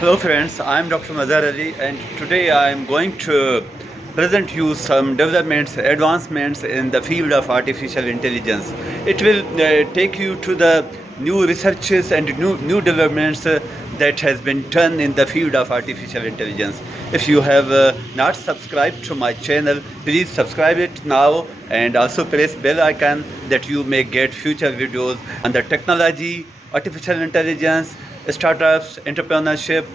Hello friends, I am Dr. Mazhar Ali and today I am going to present you some developments, advancements in the field of artificial intelligence. It will take you to the new researches and new developments that has been done in the field of artificial intelligence. If you have not subscribed to my channel, please subscribe it now and also press bell icon that you may get future videos on the technology, artificial intelligence, startups, entrepreneurship,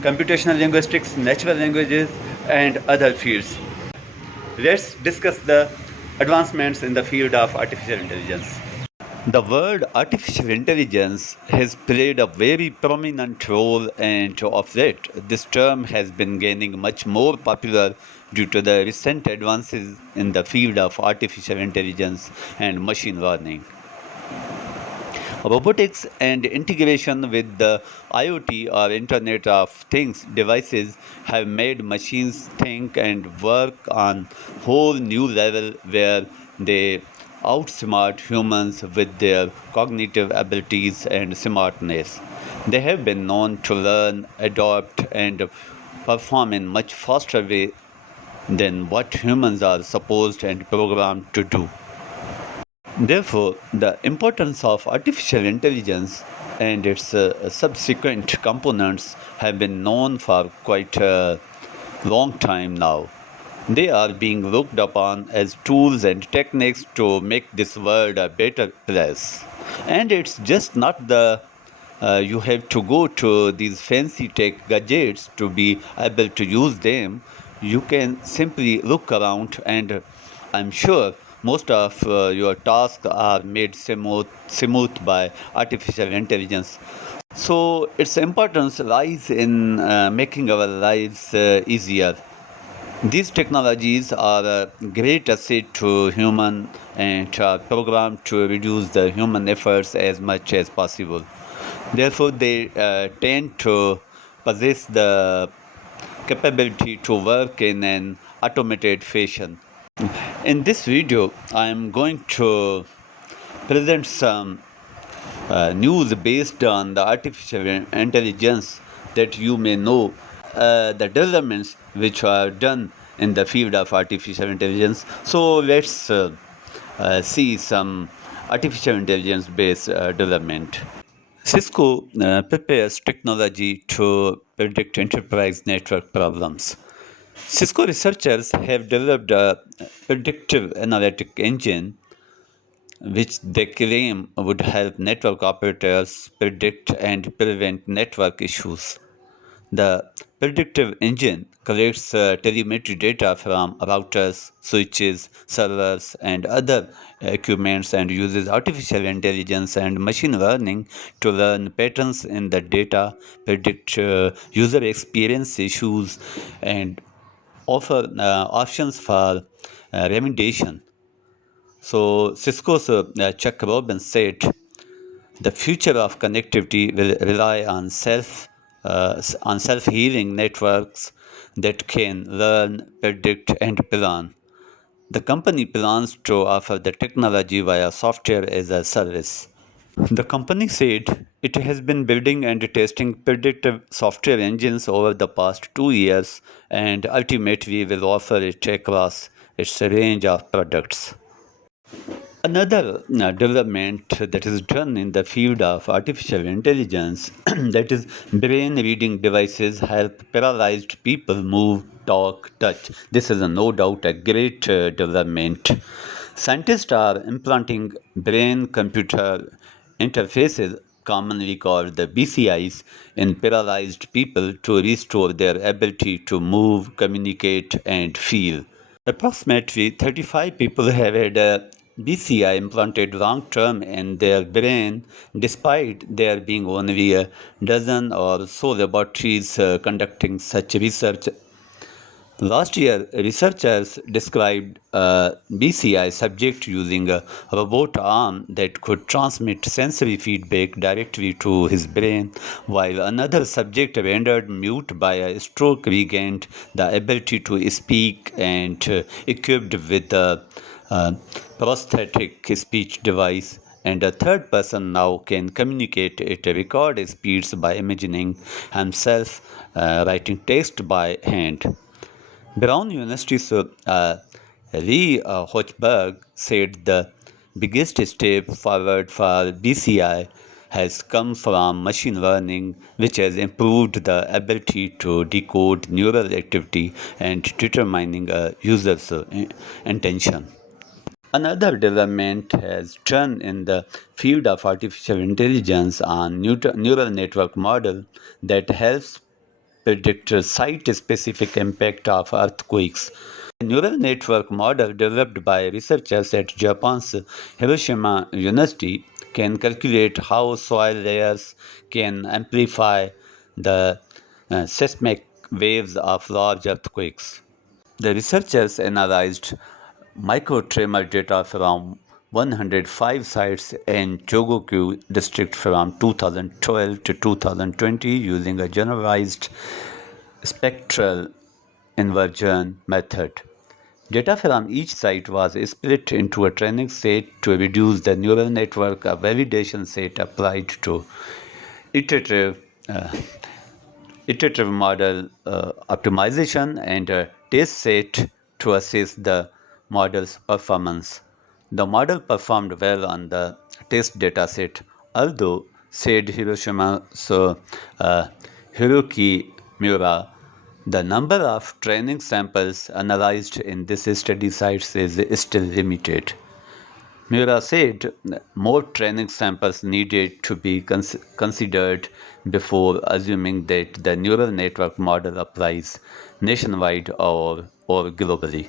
computational linguistics, natural languages, and other fields. Let's discuss the advancements in the field of artificial intelligence. The word artificial intelligence has played a very prominent role, and of late, this term has been gaining much more popular due to the recent advances in the field of artificial intelligence and machine learning. Robotics and integration with the IoT or Internet of Things devices have made machines think and work on whole new level where they outsmart humans with their cognitive abilities and smartness. They have been known to learn, adopt, and perform in much faster way than what humans are supposed and programmed to do. Therefore, the importance of artificial intelligence and its subsequent components have been known for quite a long time now. They are being looked upon as tools and techniques to make this world a better place. And it's just not the you have to go to these fancy tech gadgets to be able to use them. You can simply look around, and I'm sure most of your tasks are made smooth by artificial intelligence. So its importance lies in making our lives easier. These technologies are a great asset to human and are programmed to reduce the human efforts as much as possible. Therefore, they tend to possess the capability to work in an automated fashion. In this video, I am going to present some news based on the artificial intelligence that you may know, the developments which are done in the field of artificial intelligence. So let's see some artificial intelligence based development. Cisco prepares technology to predict enterprise network problems. Cisco researchers have developed a predictive analytic engine which they claim would help network operators predict and prevent network issues. The predictive engine collects telemetry data from routers, switches, servers, and other equipments and uses artificial intelligence and machine learning to learn patterns in the data, predict user experience issues, and offer options for remediation. So Cisco's Chuck Robbins said, "The future of connectivity will rely on self-healing networks that can learn, predict, and plan." The company plans to offer the technology via software as a service. The company said it has been building and testing predictive software engines over the past 2 years and ultimately will offer it across its range of products. Another development that is done in the field of artificial intelligence, that is, brain reading devices help paralyzed people move, talk, touch. This is no doubt a great development. Scientists are implanting brain computer interfaces, commonly called the BCIs, in paralyzed people to restore their ability to move, communicate, and feel. Approximately 35 people have had a BCI implanted long term in their brain, despite there being only a dozen or so laboratories conducting such research. Last year, researchers described a BCI subject using a robot arm that could transmit sensory feedback directly to his brain, while another subject rendered mute by a stroke regained the ability to speak and equipped with a prosthetic speech device. and a third person now can communicate at record speeds by imagining himself writing text by hand. Brown University's Lee Hochberg said the biggest step forward for BCI has come from machine learning, which has improved the ability to decode neural activity and determining a user's intention. Another development has turned in the field of artificial intelligence on neural network model that helps predict site-specific impact of earthquakes. A neural network model developed by researchers at Japan's Hiroshima University can calculate how soil layers can amplify the seismic waves of large earthquakes. The researchers analyzed microtremor data from 105 sites in Chogoku district from 2012 to 2020 using a generalized spectral inversion method. Data from each site was split into a training set to reduce the neural network, a validation set applied to iterative uh, iterative model optimization, and a test set to assess the model's performance. The model performed well on the test dataset, although, said Hiroshima's Hiroki Miura, the number of training samples analyzed in this study sites is still limited. Miura said more training samples needed to be considered before assuming that the neural network model applies nationwide or globally.